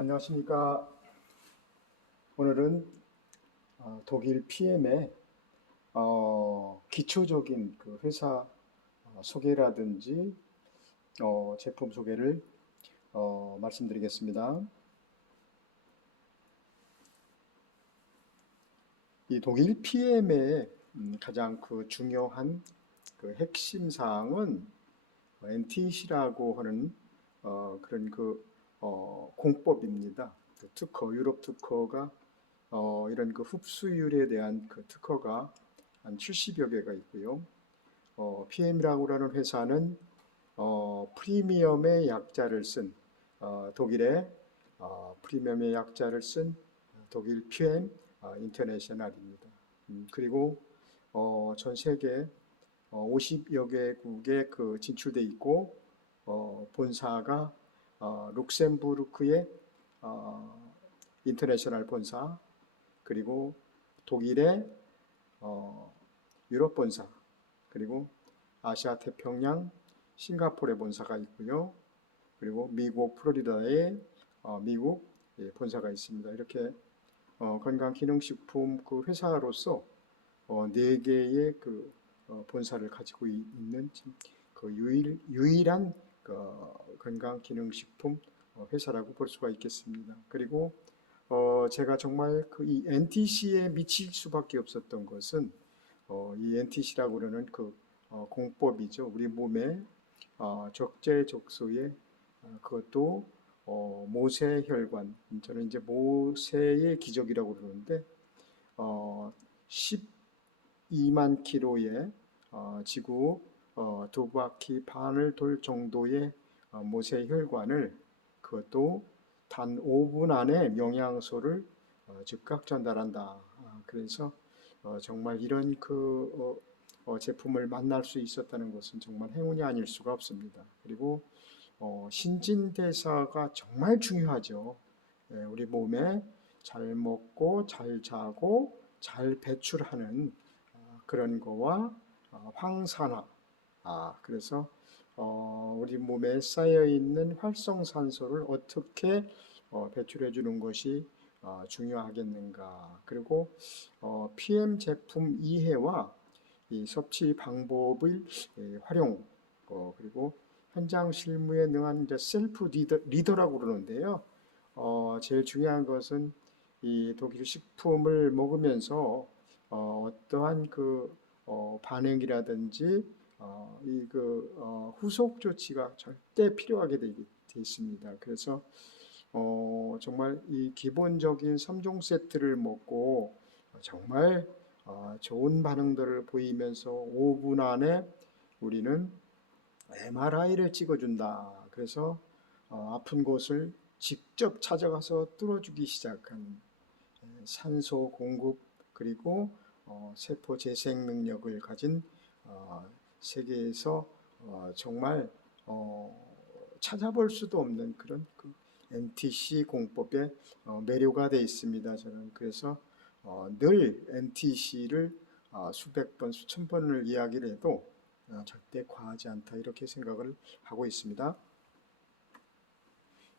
안녕하십니까. 오늘은 독일 PM의 기초적인 그 회사 소개라든지 제품 소개를 말씀드리겠습니다. 이 독일 PM의 가장 그 중요한 그 핵심 사항은 NTC라고 하는 그런 그 공법입니다. 그 특허, 유럽 특허가 이런 그 흡수율에 대한 그 특허가 한 70여 개가 있고요. PM이라고 하는 회사는 프리미엄의 약자를 쓴 독일의 프리미엄의 약자를 쓴 독일 PM 인터내셔널입니다. 그리고 전 세계 50여 개국에 그 진출돼 있고 본사가 룩셈부르크의 인터내셔널 본사, 그리고 독일의 유럽 본사, 그리고 아시아 태평양 싱가포르의 본사가 있고요. 그리고 미국 플로리다의 미국 본사가 있습니다. 이렇게 건강기능식품 그 회사로서 네 개의 그 본사를 가지고 있는 그 유일한 그 건강기능식품 회사라고 볼 수가 있겠습니다. 그리고 제가 정말 그 이 NTC에 미칠 수밖에 없었던 것은 이 NTC라고 그러는 그 공법이죠. 우리 몸에 적재적소에 그것도 모세혈관, 저는 이제 모세의 기적이라고 그러는데 12만 킬로의 지구 두 바퀴 반을 돌 정도의 모세혈관을, 그것도 단 5분 안에 영양소를 즉각 전달한다. 그래서 정말 이런 그 제품을 만날 수 있었다는 것은 정말 행운이 아닐 수가 없습니다. 그리고 신진대사가 정말 중요하죠. 우리 몸에 잘 먹고 잘 자고 잘 배출하는 그런 거와 황산화, 그래서 우리 몸에 쌓여 있는 활성산소를 어떻게 배출해 주는 것이 중요하겠는가. 그리고 PM 제품 이해와 이 섭취 방법의 활용, 그리고 현장 실무에 능한 이제 셀프 리더라고 그러는데요. 제일 중요한 것은 이 독일 식품을 먹으면서 떠한 그 반응이라든지 후속 조치가 절대 필요하게 돼 있습니다. 그래서 정말 이 기본적인 3종 세트를 먹고 정말 좋은 반응들을 보이면서 5분 안에 우리는 MRI를 찍어준다. 그래서 아픈 곳을 직접 찾아가서 뚫어주기 시작한 산소 공급, 그리고 세포 재생 능력을 가진 세계에서 정말 찾아볼 수도 없는 그런 그 NTC 공법에 매료가 되어 있습니다. 저는 그래서 늘 NTC를 수백 번, 수천 번을 이야기를 해도 절대 과하지 않다, 이렇게 생각을 하고 있습니다.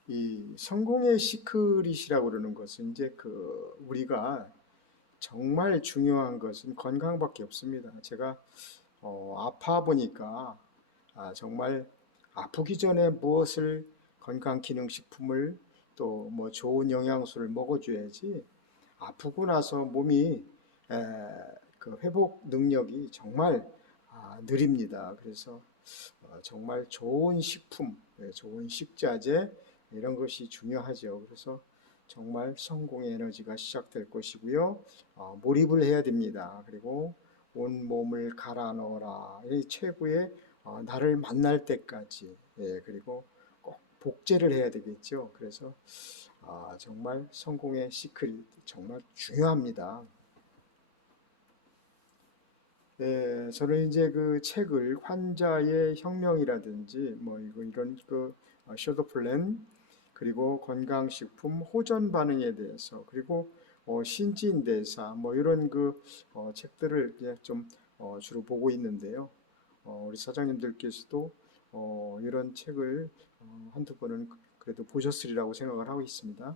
이 성공의 시크릿이라고 그러는 것은 이제 그 우리가 정말 중요한 것은 건강밖에 없습니다. 제가 아파 보니까 정말 아프기 전에 무엇을 건강기능식품을 또 뭐 좋은 영양소를 먹어줘야지, 아프고 나서 몸이 그 회복 능력이 정말 느립니다. 그래서 정말 좋은 식품, 좋은 식자재, 이런 것이 중요하죠. 그래서 정말 성공의 에너지가 시작될 것이고요. 몰입을 해야 됩니다. 그리고 온 몸을 갈아 넣어라. 이 최고의 나를 만날 때까지. 그리고 꼭 복제를 해야 되겠죠. 그래서 정말 성공의 시크릿 정말 중요합니다. 네, 저는 이제 그 책을 환자의 혁명이라든지 뭐 이런 그 쇼도 플랜, 그리고 건강식품 호전 반응에 대해서, 그리고 신진대사 뭐 이런 그 책들을 이제 좀 주로 보고 있는데요. 우리 사장님들께서도 이런 책을 한두 번은 그래도 보셨으리라고 생각을 하고 있습니다.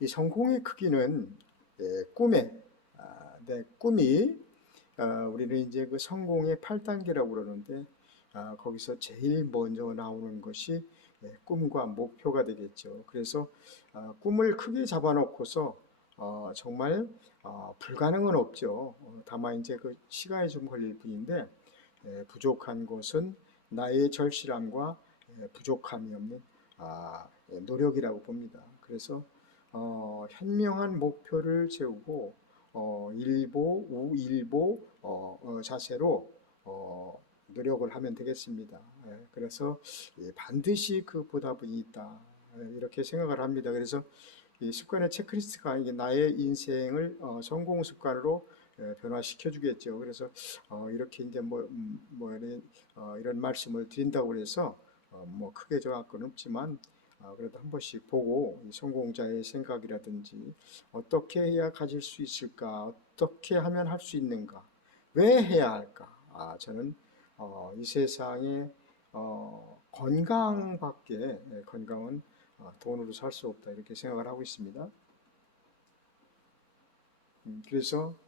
이 성공의 크기는 내 꿈이 우리는 이제 그 성공의 8단계라고 그러는데 거기서 제일 먼저 나오는 것이 꿈과 목표가 되겠죠. 그래서 꿈을 크게 잡아놓고서 정말 불가능은 없죠. 다만 이제 그 시간이 좀 걸릴 뿐인데 부족한 것은 나의 절실함과 부족함이 없는 노력이라고 봅니다. 그래서 현명한 목표를 세우고 일보 우일보 자세로 노력을 하면 되겠습니다. 그래서 반드시 그 보답이 있다 이렇게 생각을 합니다. 그래서 이 습관의 체크리스트가 이게 나의 인생을 성공 습관으로 변화시켜 주겠죠. 그래서 이렇게 이제 이런 말씀을 드린다고 해서 뭐 크게 정할 건 없지만 그래도 한 번씩 보고 이 성공자의 생각이라든지 어떻게 해야 가질 수 있을까, 어떻게 하면 할 수 있는가, 왜 해야 할까. 저는 이 세상에 건강밖에 건강은 돈으로 살 수 없다 이렇게 생각을 하고 있습니다. 그래서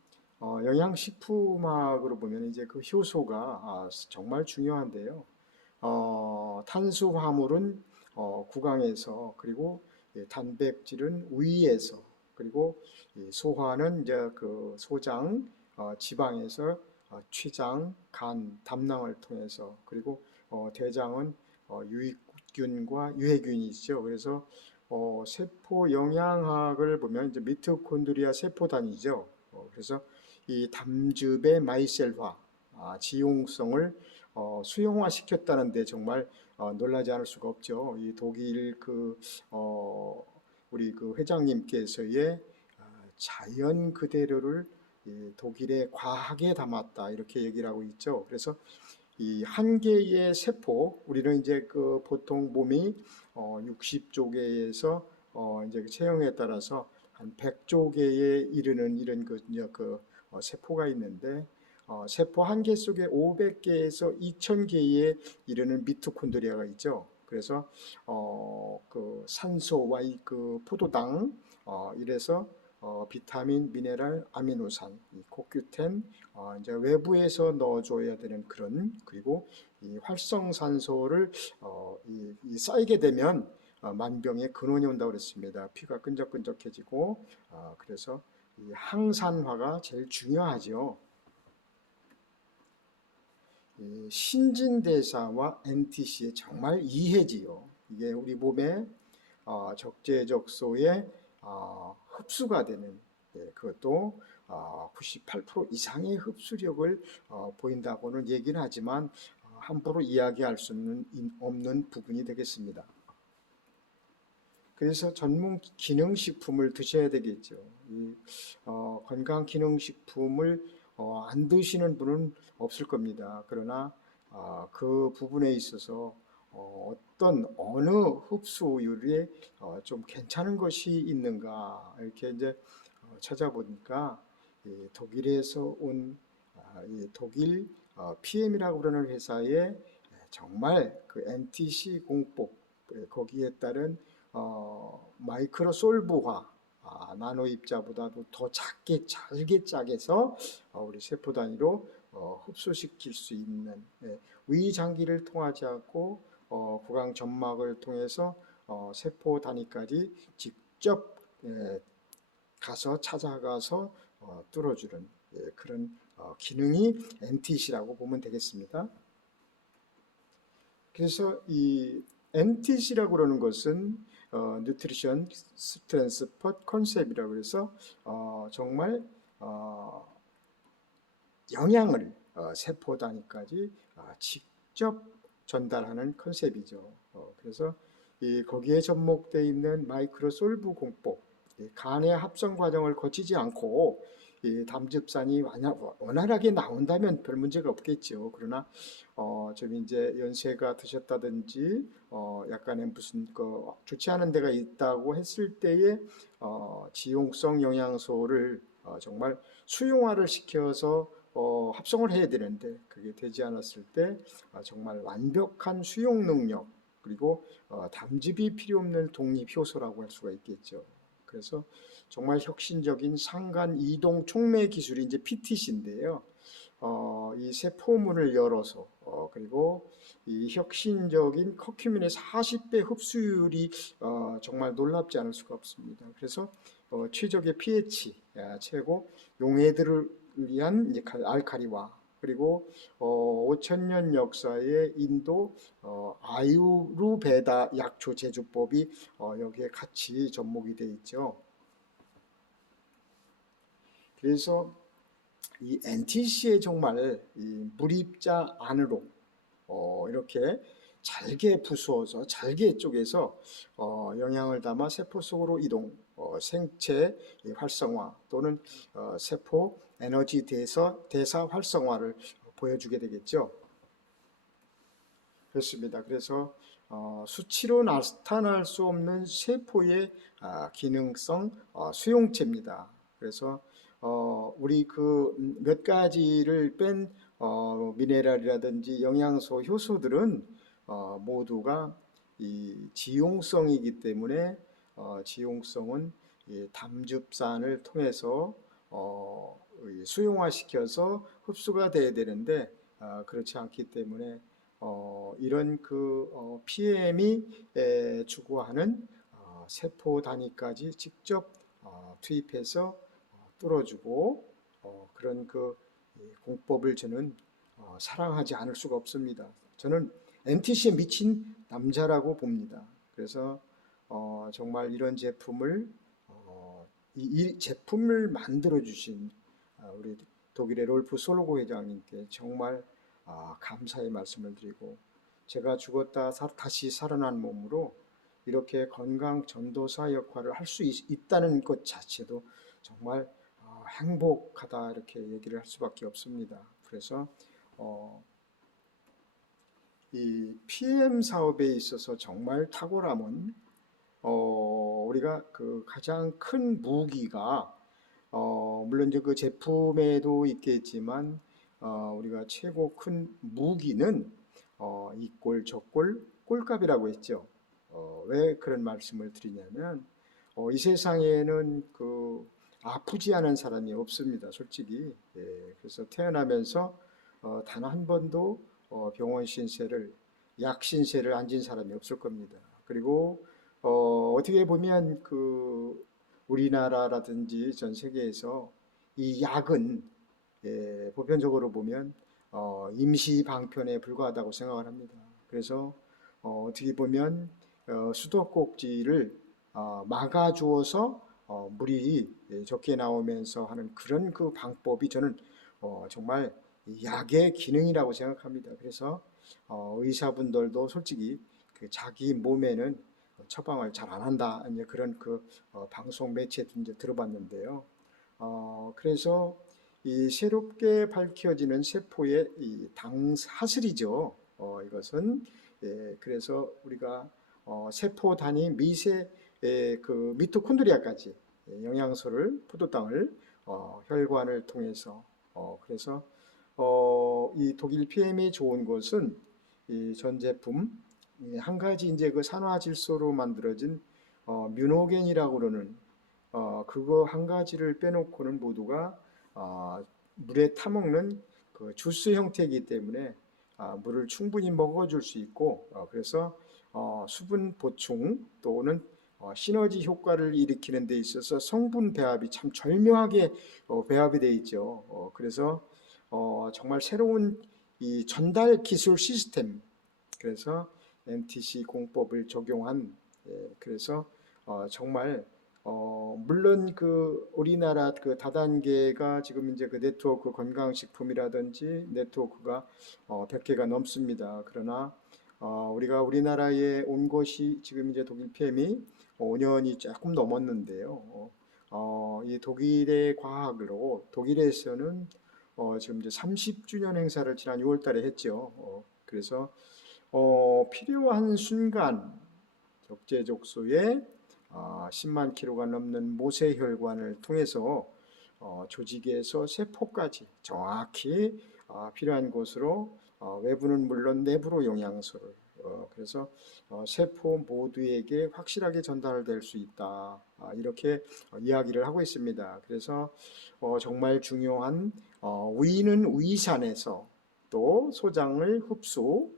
영양식품학으로 보면 이제 그 효소가 정말 중요한데요. 탄수화물은 구강에서, 그리고 단백질은 위에서, 그리고 소화는 이제 그 소장, 지방에서 췌장, 간, 담낭을 통해서, 그리고 대장은 유익균과 유해균이 있죠. 그래서 세포 영양학을 보면 이제 미토콘드리아 세포단이죠. 그래서 이 담즙의 마이셀화, 지용성을 수용화시켰다는데 정말 놀라지 않을 수가 없죠. 이 독일 우리 그 회장님께서의 자연 그대로를 독일의 과학에 담았다 이렇게 얘기를 하고 있죠. 그래서 이 한 개의 세포, 우리는 이제 그 보통 몸이 60조 개에서 이제 그 체형에 따라서 한 100조 개에 이르는 이런 그 세포가 있는데 세포 한 개 속에 500개에서 2000개에 이르는 미토콘드리아가 있죠. 그래서 그 산소와 그 포도당 이래서 비타민, 미네랄, 아미노산, 이 코큐텐 이제 외부에서 넣어줘야 되는 그런, 그리고 이 활성산소를 이 쌓이게 되면 만병의 근원이 온다고 그랬습니다. 피가 끈적끈적해지고 그래서 이 항산화가 제일 중요하죠. 이 신진대사와 NTC의 정말 이해지요. 이게 우리 몸에 적재적소에 흡수가 되는 그것도 98% 이상의 흡수력을 보인다고는 얘기는 하지만 함부로 이야기할 수 없는 부분이 되겠습니다. 그래서 전문 기능식품을 드셔야 되겠죠. 이 건강 기능식품을 안 드시는 분은 없을 겁니다. 그러나 그 부분에 있어서 어느 흡수율에 좀 괜찮은 것이 있는가 이렇게 이제 찾아보니까 독일에서 온 이 독일 PM이라고 그러는 회사의 정말 그 NTC 공법 거기에 따른 마이크로 솔브화 나노 입자보다도 더 작게 잘게 짜게서 우리 세포 단위로 흡수시킬 수 있는 위장기를 통하지 않고 구강 점막을 통해서 세포 단위까지 직접 가서 찾아가서 뚫어주는 그런 기능이 NTC라고 보면 되겠습니다. 그래서 이 NTC라고 그러는 것은 Nutrition Transport Concept이라고 해서 정말 영양을 세포 단위까지 직접 전달하는 컨셉이죠. 그래서 거기에 접목되어 있는 마이크로 솔브 공법, 간의 합성 과정을 거치지 않고 담즙산이 원활하게 나온다면 별 문제가 없겠죠. 그러나 좀 이제 연세가 드셨다든지 약간의 무슨 좋지 않은 데가 있다고 했을 때에 지용성 영양소를 정말 수용화를 시켜서 합성을 해야 되는데 그게 되지 않았을 때 정말 완벽한 수용 능력을 그리고 담즙이 필요 없는 독립효소라고 할 수가 있겠죠. 그래서 정말 혁신적인 상간 이동 촉매 기술이 이제 PTC인데요. 이 세포문을 열어서 그리고 이 혁신적인 커큐민의 40배 흡수율이 정말 놀랍지 않을 수가 없습니다. 그래서 최적의 pH 최고 용해들을 위한 이제 알카리와 그리고 5,000년 역사의 인도 아유르베다 약초 제조법이 여기에 같이 접목이 되어 있죠. 그래서 이 NTC에 정말 이 물입자 안으로 이렇게 잘게 부수어서 잘게 쪼개서 영양을 담아 세포 속으로 이동, 생체 활성화 또는 세포 에너지 대사 활성화를 보여주게 되겠죠. 그렇습니다. 그래서 수치로 나타날 수 없는 세포의 기능성 수용체입니다. 그래서 우리 그 몇 가지를 뺀 미네랄이라든지 영양소, 효소들은 모두가 이 지용성이기 때문에 지용성은 이 담즙산을 통해서 수용화시켜서 흡수가 돼야 되는데 그렇지 않기 때문에 이런 그 PM이 추구하는 세포 단위까지 직접 투입해서 뚫어주고 그런 그 공법을 저는 사랑하지 않을 수가 없습니다. 저는 NTC에 미친 남자라고 봅니다. 그래서 정말 이런 제품을 이 제품을 만들어 주신 우리 독일의 롤프 솔로고 회장님께 정말 감사의 말씀을 드리고 제가 죽었다 다시 살아난 몸으로 이렇게 건강 전도사 역할을 할 수 있다는 것 자체도 정말 행복하다 이렇게 얘기를 할 수밖에 없습니다. 그래서 이 PM 사업에 있어서 정말 탁월함은 우리가 그 가장 큰 무기가 물론 이제 그 제품에도 있겠지만 우리가 최고 큰 무기는 이 꼴 저 꼴 꼴값이라고 했죠. 왜 그런 말씀을 드리냐면 이 세상에는 그 아프지 않은 사람이 없습니다. 솔직히. 예, 그래서 태어나면서 단 한 번도 병원 신세를 약 신세를 앉은 사람이 없을 겁니다. 그리고 어떻게 보면 그 우리나라라든지 전 세계에서 이 약은 보편적으로 보면 임시 방편에 불과하다고 생각을 합니다. 그래서 어떻게 보면 수도꼭지를 막아주어서 물이 적게 나오면서 하는 그런 그 방법이 저는 정말 약의 기능이라고 생각합니다. 그래서 의사분들도 솔직히 그 자기 몸에는 처방을 잘 안 한다 이제 그런 그 방송 매체도 이제 들어봤는데요. 그래서 이 새롭게 밝혀지는 세포의 이 당사슬이죠. 이것은 그래서 우리가 세포 단위 미세 그 미토콘드리아까지 영양소를 포도당을 혈관을 통해서 그래서 이 독일 PM이 좋은 것은 이 전 제품 한 가지 이제 그 산화 질소로 만들어진 뮤노겐이라고 그러는 그거 한 가지를 빼놓고는 모두가 물에 타먹는 그 주스 형태이기 때문에 물을 충분히 먹어줄 수 있고 그래서 수분 보충 또는 시너지 효과를 일으키는 데 있어서 성분 배합이 참 절묘하게 배합이 되어 있죠. 그래서 정말 새로운 이 전달 기술 시스템 그래서 NTC 공법을 적용한 그래서 정말 물론 그 우리나라 그 다단계가 지금 이제 그 네트워크 건강식품이라든지 네트워크가 100개가 넘습니다. 그러나 우리가 우리나라에 온 것이 지금 이제 독일 PM이 5년이 조금 넘었는데요. 이 독일의 과학으로 독일에서는 지금 이제 30주년 행사를 지난 6월달에 했죠. 그래서 필요한 순간 적재적소에 10만 킬로가 넘는 모세혈관을 통해서 조직에서 세포까지 정확히 필요한 곳으로 외부는 물론 내부로 영양소를 그래서 세포 모두에게 확실하게 전달될 수 있다. 이렇게 이야기를 하고 있습니다. 그래서 정말 중요한 위는 위산에서 또 소장을 흡수,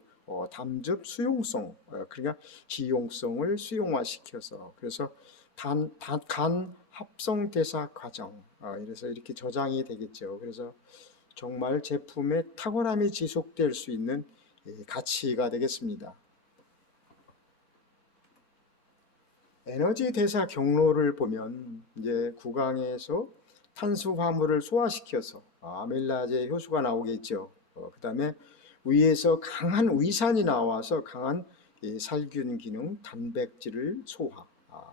담즙 수용성, 그러니까 지용성을 수용화시켜서 그래서 간 합성 대사 과정, 이래서 이렇게 저장이 되겠죠. 그래서 정말 제품의 탁월함이 지속될 수 있는 가치가 되겠습니다. 에너지 대사 경로를 보면 이제 구강에서 탄수화물을 소화시켜서 아밀라제 효소가 나오겠죠. 그 다음에 위에서 강한 위산이 나와서 강한 살균 기능, 단백질을 소화,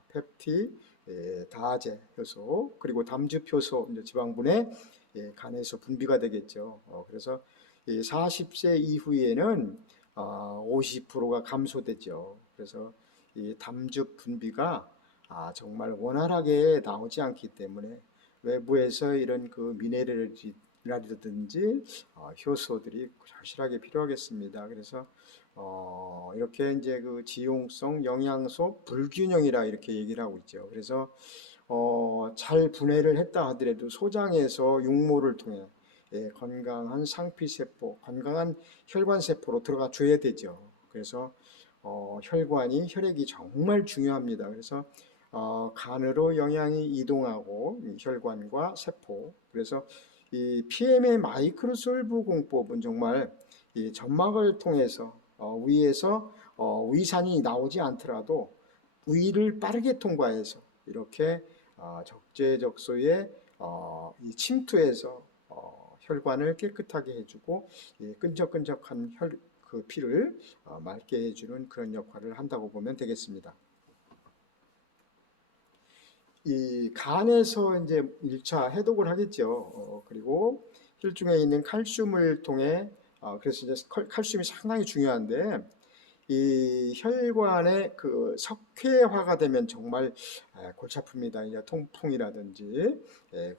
펩티, 다제 효소, 그리고 담즙 효소, 이제 지방분해 간에서 분비가 되겠죠. 그래서 40세 이후에는 50%가 감소되죠. 그래서 이 담즙 분비가 정말 원활하게 나오지 않기 때문에 외부에서 이런 그 미네랄이라든지 효소들이 절실하게 필요하겠습니다. 그래서 이렇게 이제 그 지용성 영양소 불균형이라 이렇게 얘기를 하고 있죠. 그래서 잘 분해를 했다 하더라도 소장에서 육모를 통해 건강한 상피세포, 건강한 혈관세포로 들어가 줘야 되죠. 그래서 혈관이 혈액이 정말 중요합니다. 그래서 간으로 영양이 이동하고 혈관과 세포. 그래서 이 PM의 마이크로솔브 공법은 정말 이 점막을 통해서 위에서 위산이 나오지 않더라도 위를 빠르게 통과해서 이렇게 적재적소에 이 침투해서 혈관을 깨끗하게 해주고 끈적끈적한 그 피를 맑게 해주는 그런 역할을 한다고 보면 되겠습니다. 이 간에서 이제 1차 해독을 하겠죠. 그리고 혈중에 있는 칼슘을 통해 그래서 이제 칼슘이 상당히 중요한데 이 혈관의 그 석회화가 되면 정말 골치 아픕니다. 이제 통풍이라든지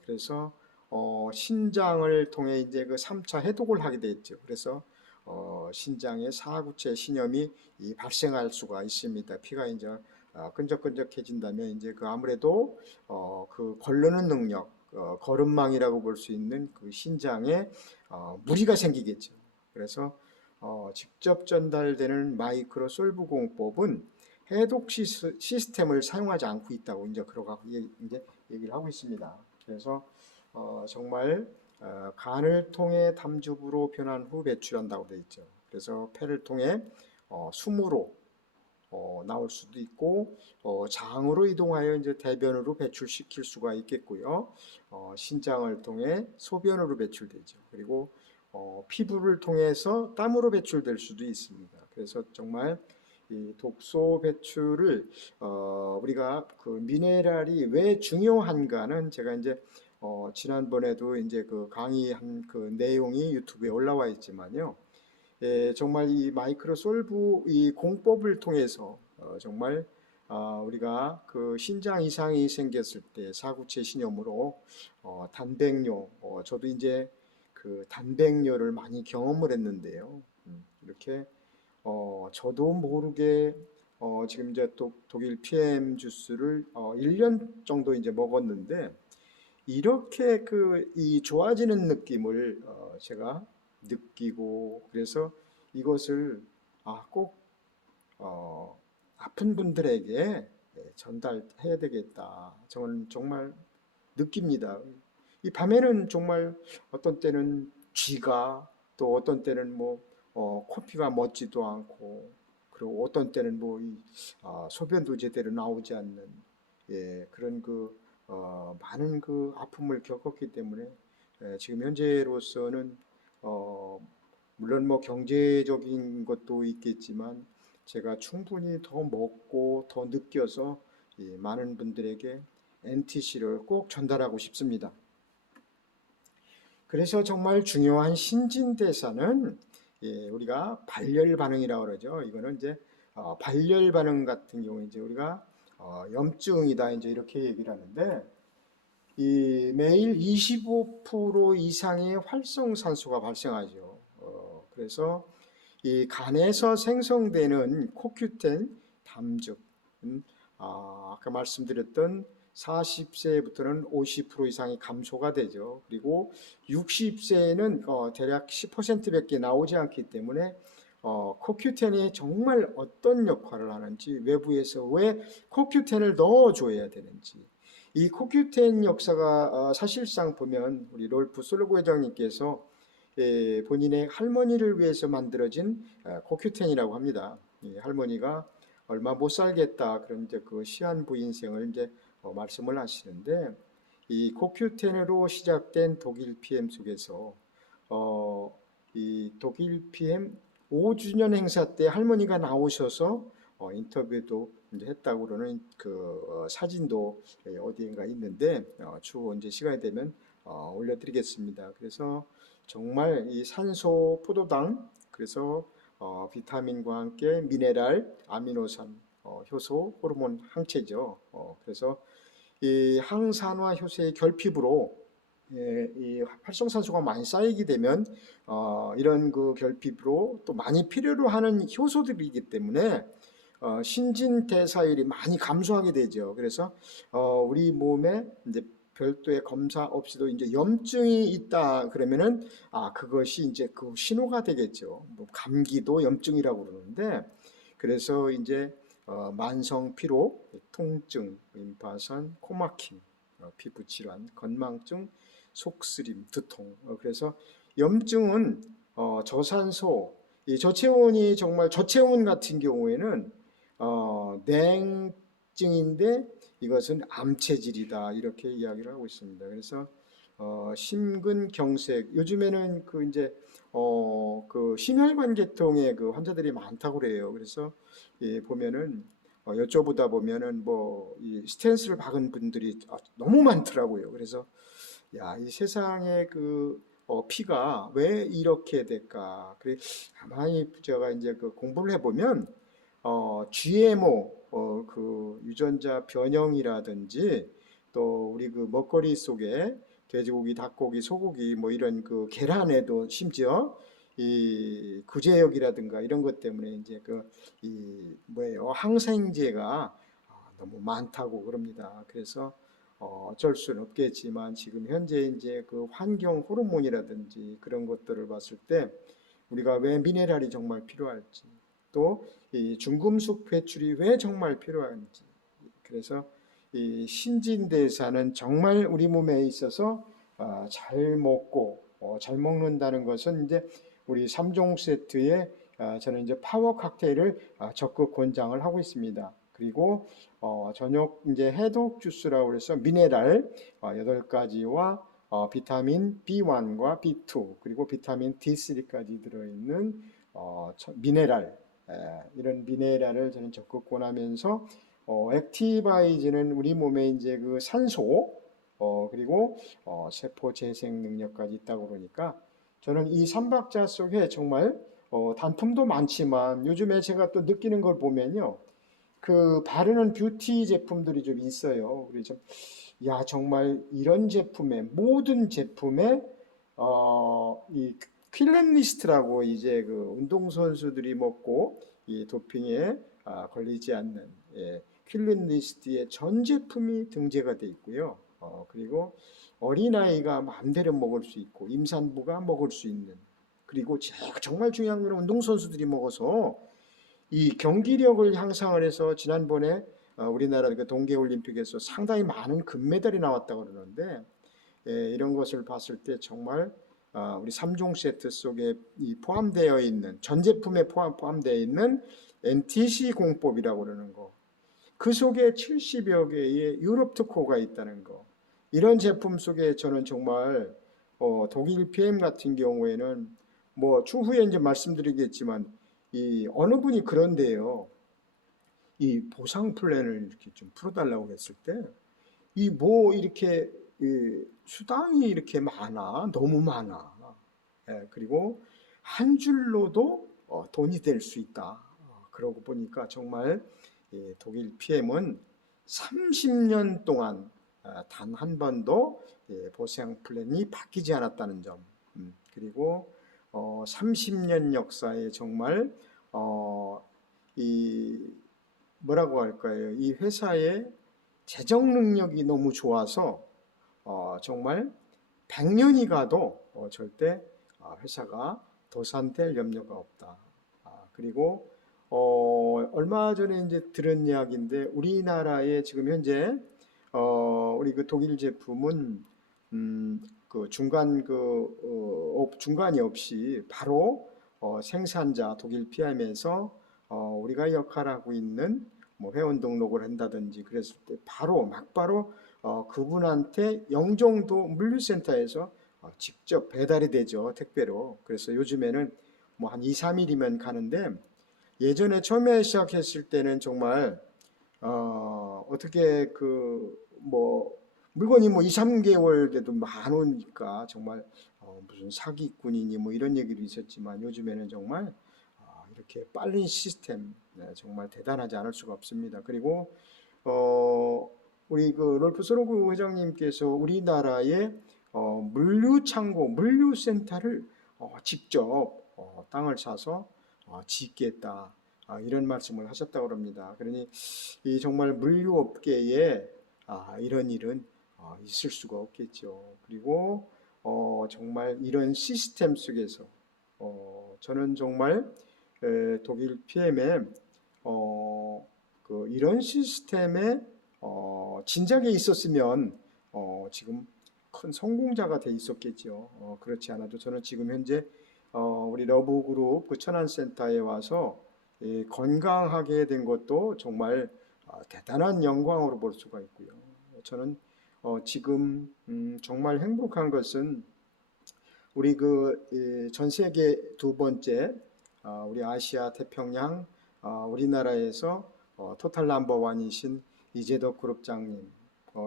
그래서 신장을 통해 이제 그 3차 해독을 하게 되죠. 그래서 신장에 사구체 신염이 발생할 수가 있습니다. 피가 이제 끈적끈적해진다면 이제 그 아무래도 그 걸르는 능력, 거름망이라고 볼 수 있는 그 신장에 무리가 생기겠죠. 그래서 직접 전달되는 마이크로 솔브 공법은 해독 시스템을 사용하지 않고 있다고 이제 그러고 이제 얘기를 하고 있습니다. 그래서 정말 간을 통해 담즙으로 변한 후 배출한다고 되어 있죠. 그래서 폐를 통해 숨으로 나올 수도 있고 장으로 이동하여 이제 대변으로 배출시킬 수가 있겠고요. 신장을 통해 소변으로 배출되죠. 그리고 피부를 통해서 땀으로 배출될 수도 있습니다. 그래서 정말 이 독소 배출을 우리가 그 미네랄이 왜 중요한가는 제가 이제 지난번에도 이제 그 강의한 그 내용이 유튜브에 올라와 있지만요. 정말 이 마이크로 솔브 이 공법을 통해서 정말 우리가 그 신장 이상이 생겼을 때 사구체 신염으로 단백뇨 저도 이제 그 단백뇨를 많이 경험을 했는데요. 이렇게 저도 모르게 지금 이제 독일 PM 주스를 1년 정도 이제 먹었는데 이렇게 그 이 좋아지는 느낌을 제가 느끼고 그래서 이것을 꼭 아픈 분들에게 전달해야 되겠다. 저는 정말 느낍니다. 이 밤에는 정말 어떤 때는 쥐가 또 어떤 때는 뭐 코피가 멎지도 않고 그리고 어떤 때는 뭐 소변도 제대로 나오지 않는 그런 그 많은 그 아픔을 겪었기 때문에 지금 현재로서는 물론 뭐 경제적인 것도 있겠지만 제가 충분히 더 먹고 더 느껴서 많은 분들에게 NTC를 꼭 전달하고 싶습니다. 그래서 정말 중요한 신진대사는 우리가 발열 반응이라고 그러죠. 이거는 이제 발열 반응 같은 경우에 이제 우리가 염증이다 이제 이렇게 얘기를 하는데 매일 25% 이상의 활성산소가 발생하죠. 그래서 이 간에서 생성되는 코큐텐 담즙은 아까 말씀드렸던 40세부터는 50% 이상이 감소가 되죠. 그리고 60세에는 대략 10%밖에 나오지 않기 때문에 코큐텐이 정말 어떤 역할을 하는지, 외부에서 왜 코큐텐을 넣어줘야 되는지, 이 코큐텐 역사가 사실상 보면 우리 롤프 솔로고 회장님께서 본인의 할머니를 위해서 만들어진 코큐텐이라고 합니다. 이 할머니가 얼마 못 살겠다 그런 이제 그 시한부인생을 이제 말씀을 하시는데, 이 코큐텐으로 시작된 독일 PM 속에서 이 독일 PM 5주년 행사 때 할머니가 나오셔서 인터뷰도 이제 했다고 그러는 그 사진도 어디인가 있는데 추후 이제 시간이 되면 올려드리겠습니다. 그래서 정말 이 산소, 포도당, 그래서 비타민과 함께 미네랄, 아미노산, 효소, 호르몬 항체죠. 그래서 이 항산화 효소의 결핍으로 이 활성산소가 많이 쌓이게 되면 이런 그 결핍으로 또 많이 필요로 하는 효소들이기 때문에 신진대사율이 많이 감소하게 되죠. 그래서 우리 몸에 이제 별도의 검사 없이도 이제 염증이 있다 그러면은 그것이 이제 그 신호가 되겠죠. 뭐 감기도 염증이라고 그러는데, 그래서 이제 만성 피로, 통증, 임파선, 코막힘, 피부 질환, 건망증, 속쓰림, 두통. 그래서 염증은 저산소, 이 저체온이 정말 저체온 같은 경우에는 냉증인데 이것은 암체질이다 이렇게 이야기를 하고 있습니다. 그래서 심근경색, 요즘에는 그 이제 그 심혈관 계통의 그 환자들이 많다고 그래요. 그래서 보면은 여쭤보다 보면은 뭐 이 스탠스를 박은 분들이 너무 많더라고요. 그래서 이 세상에 그 피가 왜 이렇게 될까? 그래 가만히 제가 이제 그 공부를 해보면 GMO 그 유전자 변형이라든지 또 우리 그 먹거리 속에 돼지고기, 닭고기, 소고기 뭐 이런 그 계란에도 심지어 이 구제역이라든가 이런 것 때문에 이제 그 이 뭐예요, 항생제가 너무 많다고 그럽니다. 그래서 어쩔 수는 없겠지만 지금 현재 이제 그 환경 호르몬이라든지 그런 것들을 봤을 때 우리가 왜 미네랄이 정말 필요할지, 또 이 중금속 배출이 왜 정말 필요한지, 그래서 이 신진대사는 정말 우리 몸에 있어서 잘 먹고 잘 먹는다는 것은 이제 우리 3종 세트에 저는 이제 파워 칵테일을 적극 권장을 하고 있습니다. 그리고 저녁 이제 해독 주스라고 해서 미네랄 8가지와 비타민 B1과 B2 그리고 비타민 D3까지 들어있는 미네랄, 이런 미네랄을 저는 적극 권하면서 액티바이즈는 우리 몸에 이제 그 산소 그리고 세포 재생 능력까지 있다고 그러니까 저는 이 삼박자 속에 정말 단품도 많지만 요즘에 제가 또 느끼는 걸 보면요, 그 바르는 뷰티 제품들이 좀 있어요. 그래서 정말 이런 제품에 모든 제품에 이 퀼렌리스트라고 이제 그 운동선수들이 먹고 이 도핑에 걸리지 않는 퀼렌리스트의 전 제품이 등재가 돼 있고요. 그리고 어린아이가 마음대로 먹을 수 있고 임산부가 먹을 수 있는, 그리고 정말 중요한 건 운동선수들이 먹어서 이 경기력을 향상을 해서 지난번에 우리나라 그 동계올림픽에서 상당히 많은 금메달이 나왔다고 그러는데 이런 것을 봤을 때 정말 우리 3종 세트 속에 포함되어 있는 전 제품에 포함되어 있는 NTC 공법이라고 그러는 거, 그 속에 70여 개의 유럽 특허가 있다는 거, 이런 제품 속에 저는 정말 독일 PM 같은 경우에는 뭐 추후에 이제 말씀드리겠지만 이 어느 분이 그런데요, 이 보상 플랜을 이렇게 좀 풀어달라고 했을 때 이 뭐 이렇게 수당이 이렇게 많아, 너무 많아. 그리고 한 줄로도 돈이 될 수 있다. 그러고 보니까 정말 독일 PM은 30년 동안 단 한 번도 보상 플랜이 바뀌지 않았다는 점, 그리고 30년 역사에 정말 이 뭐라고 할까요? 이 회사의 재정 능력이 너무 좋아서 정말 100년이 가도 절대 회사가 도산될 염려가 없다. 그리고 얼마 전에 이제 들은 이야기인데 우리나라에 지금 현재 우리 그 독일 제품은 그 중간이 없이 바로 생산자 독일 PM에서 우리가 역할하고 있는 뭐 회원 등록을 한다든지 그랬을 때 바로 막바로 그분한테 영종도 물류센터에서 직접 배달이 되죠. 택배로. 그래서 요즘에는 뭐 한 2, 3일이면 가는데 예전에 처음에 시작했을 때는 정말 어떻게 그 뭐 물건이 뭐 2, 3개월 돼도 많으니까 정말 무슨 사기꾼이니 뭐 이런 얘기도 있었지만 요즘에는 정말 이렇게 빠른 시스템 정말 대단하지 않을 수가 없습니다. 그리고 우리 그 롤프 소로그 회장님께서 우리나라의 물류 창고, 물류센터를 직접 땅을 사서 짓겠다. 이런 말씀을 하셨다고 합니다. 그러니 이 정말 물류업계에 이런 일은 있을 수가 없겠죠. 그리고 정말 이런 시스템 속에서 저는 정말 독일 PM에 그 이런 시스템에 진작에 있었으면 지금 큰 성공자가 돼 있었겠죠. 그렇지 않아도 저는 지금 현재 우리 러브그룹 그 천안센터에 와서 건강하게 된 것도 정말 대단한 영광으로 볼 수가 있고요. 저는 지금 정말 행복한 것은 우리 그 전 세계 두 번째 우리 아시아 태평양 우리나라에서 토탈 넘버 원이신 이재덕 그룹장님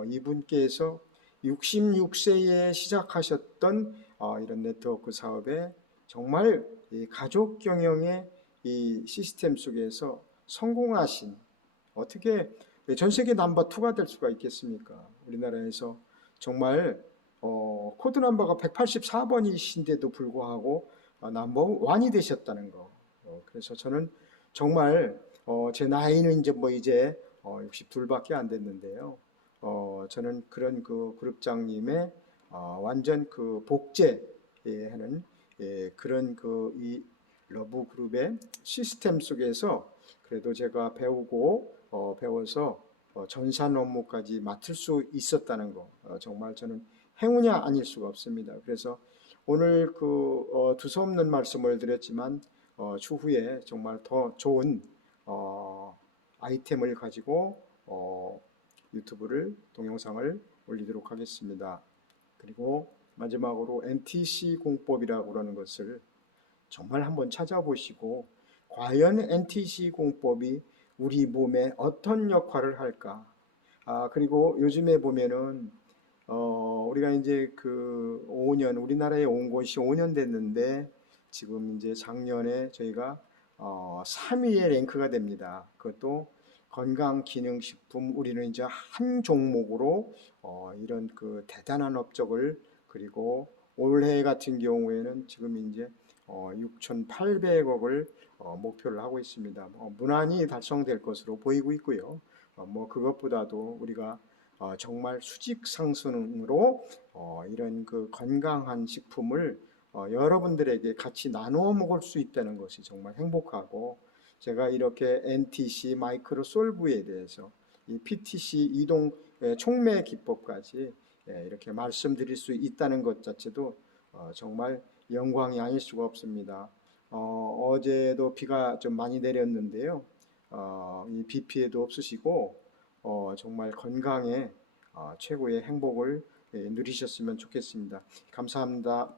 이분께서 66세에 시작하셨던 이런 네트워크 사업에 정말 이 가족 경영의 이 시스템 속에서 성공하신 어떻게 전 세계 넘버 2가 될 수가 있겠습니까? 우리나라에서 정말 코드 넘버가 184번이신데도 불구하고 넘버 1이 되셨다는 거. 그래서 저는 정말 제 나이는 이제 뭐 이제 62밖에 안 됐는데요. 저는 그런 그 그룹장님의 완전 그 복제하는 그런 그 이 러브 그룹의 시스템 속에서 그래도 제가 배우고 배워서 전산 업무까지 맡을 수 있었다는 거 정말 저는 행운이 아닐 수가 없습니다. 그래서 오늘 그 두서없는 말씀을 드렸지만 추후에 정말 더 좋은 아이템을 가지고 유튜브를 동영상을 올리도록 하겠습니다. 그리고 마지막으로 NTC 공법이라고 하는 것을 정말 한번 찾아보시고 과연 NTC 공법이 우리 몸에 어떤 역할을 할까? 그리고 요즘에 보면은 우리가 이제 그 5년 우리나라에 온 것이 5년 됐는데 지금 이제 작년에 저희가 3위에 랭크가 됩니다. 그것도 건강기능식품 우리는 이제 한 종목으로 이런 그 대단한 업적을 그리고 올해 같은 경우에는 지금 이제 6,800억을 목표를 하고 있습니다. 무난히 달성될 것으로 보이고 있고요. 뭐 그것보다도 우리가 정말 수직 상승으로 이런 그 건강한 식품을 여러분들에게 같이 나누어 먹을 수 있다는 것이 정말 행복하고 제가 이렇게 NTC 마이크로 솔브에 대해서 이 PTC 이동 촉매 기법까지 이렇게 말씀드릴 수 있다는 것 자체도 정말 영광이 아닐 수가 없습니다. 어제도 비가 좀 많이 내렸는데요. 이 비 피해도 없으시고 정말 건강에 최고의 행복을 누리셨으면 좋겠습니다. 감사합니다.